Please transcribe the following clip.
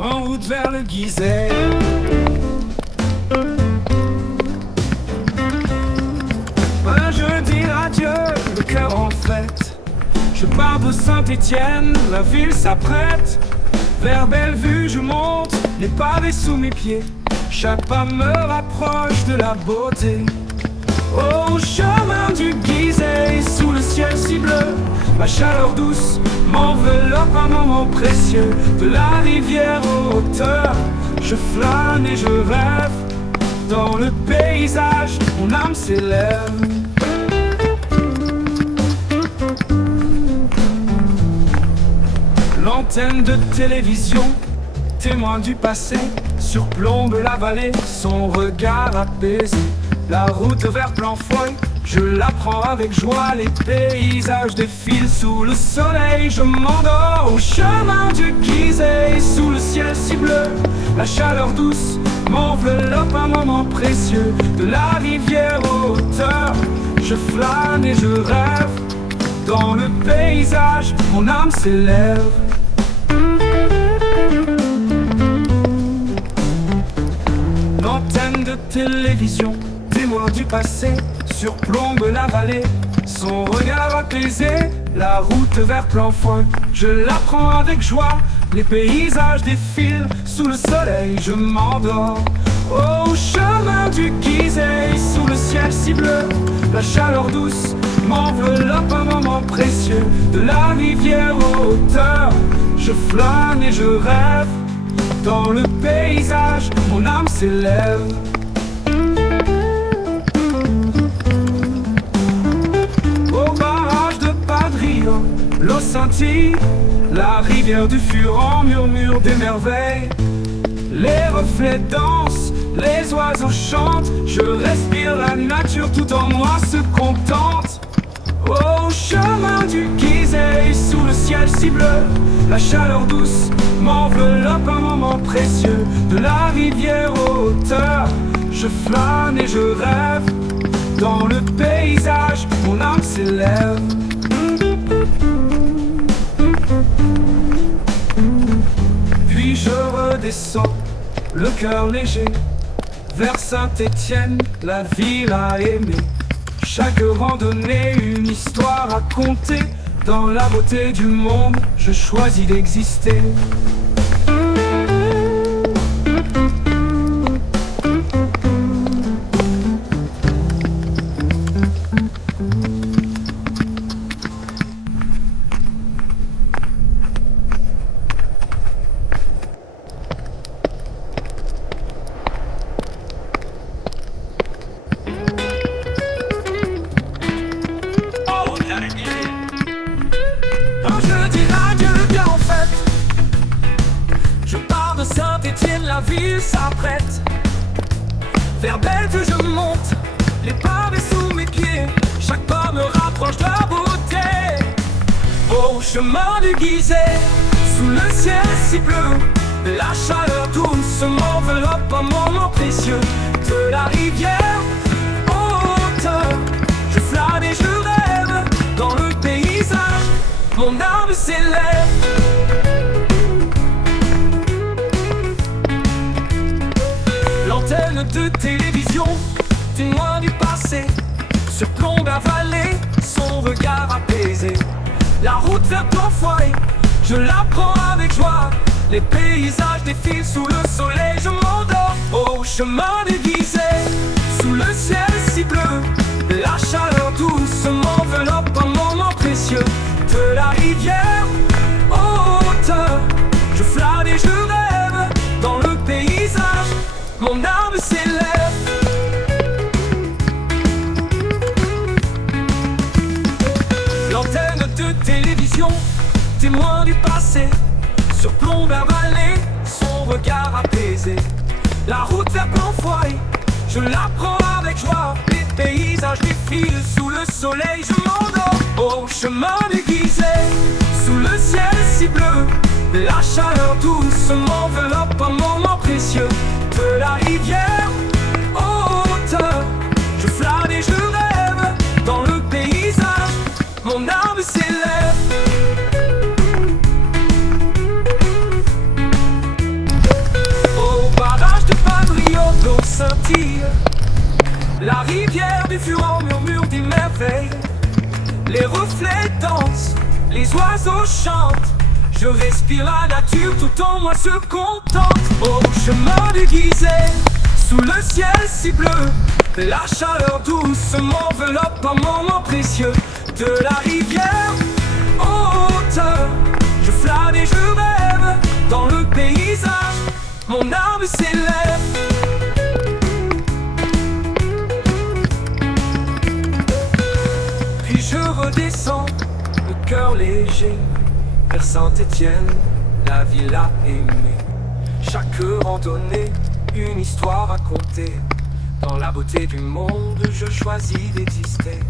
en route vers le Gizeh. Je dis adieu, le cœur en fête. Je pars de Saint-Étienne, la ville s'apprête. Vers Bellevue je monte, les pavés sous mes pieds. Chaque pas me rapproche de la beauté. Au chemin du Gizeh, sous le ciel si bleu, ma chaleur douce m'enveloppe, un moment précieux. De la rivière aux hauteurs, je flâne et je rêve. Dans le paysage, mon âme s'élève. L'antenne de télévision, témoin du passé, surplombe la vallée, son regard apaisé. La route vers Blanc-Foy, je la prends avec joie. Les paysages défilent sous le soleil, je m'endors au chemin du Gizeh. Sous le ciel si bleu, la chaleur douce m'enveloppe, un moment précieux. De la rivière aux hauteurs, je flâne et je rêve. Dans le paysage, mon âme s'élève. L'antenne de télévision, témoin du passé, surplombe la vallée, son regard apaisé. La route vers Blanc-Foy, je la prends avec joie. Les paysages défilent sous le soleil, je m'endors au chemin du Gizeh. Sous le ciel si bleu, la chaleur douce m'enveloppe, un moment précieux. De la rivière aux hauteurs, je flâne et je rêve. Dans le paysage, mon âme s'élève. Au barrage de Padrillo, l'eau scintille, la rivière du Furan murmure des merveilles. Les reflets dansent, les oiseaux chantent, je respire la nature, tout en moi se contente. Au chemin du Gizeh, sous le ciel si bleu, la chaleur douce m'enveloppe, un moment précieux. De la rivière aux hauteurs, je flâne et je rêve. Dans le paysage, mon âme s'élève. Puis je redescends, le cœur léger, vers Saint-Étienne, la ville à aimer. Chaque randonnée, une histoire à conter. Dans la beauté du monde, je choisis d'exister. Saint-Étienne, la ville s'apprête. Vers Bellevue je monte, les pavés sous mes pieds. Chaque pas me rapproche de la beauté. Au chemin du Gizeh, sous le ciel si bleu, la chaleur douce m'enveloppe, un moment précieux. De la rivière aux hauteurs, je flâne et je rêve. Dans le paysage, mon âme s'élève. L'antenne de télévision, témoin du passé, surplombe la vallée, son regard apaisé. La route vers Blanc-Foy, je la prends avec joie. Les paysages défilent sous le soleil, je m'endors au chemin du Gizeh. Sous le ciel si bleu, la chaleur douce m'enveloppe, un moment précieux. De la rivière aux hauteurs, je flâne et je rêve. Dans le paysage, mon âme s'élève. L'antenne de télévision, témoin du passé, surplombe la vallée, son regard apaisé. La route vers Blanc-Foy, je la prends avec joie. Les paysages défilent sous le soleil, je m'endors au chemin du Gizeh. Sous le ciel si bleu, la chaleur douce m'enveloppe, un moment précieux. De la rivière aux hauteurs, je flâne et je rêve. Dans le paysage, mon âme s'élève. scintille. La rivière du Furan murmure des merveilles. Les reflets dansent, les oiseaux chantent. Je respire la nature tout en moi se contente. Au chemin déguisé, sous le ciel si bleu, la chaleur douce m'enveloppe un moment précieux. De la rivière en hauteur, je flâne et je rêve. Dans le paysage, mon âme s'élève. Puis je redescends, le cœur léger, vers Saint-Étienne, la villa aimée. Chaque randonnée, une histoire racontée. Dans la beauté du monde, je choisis d'exister.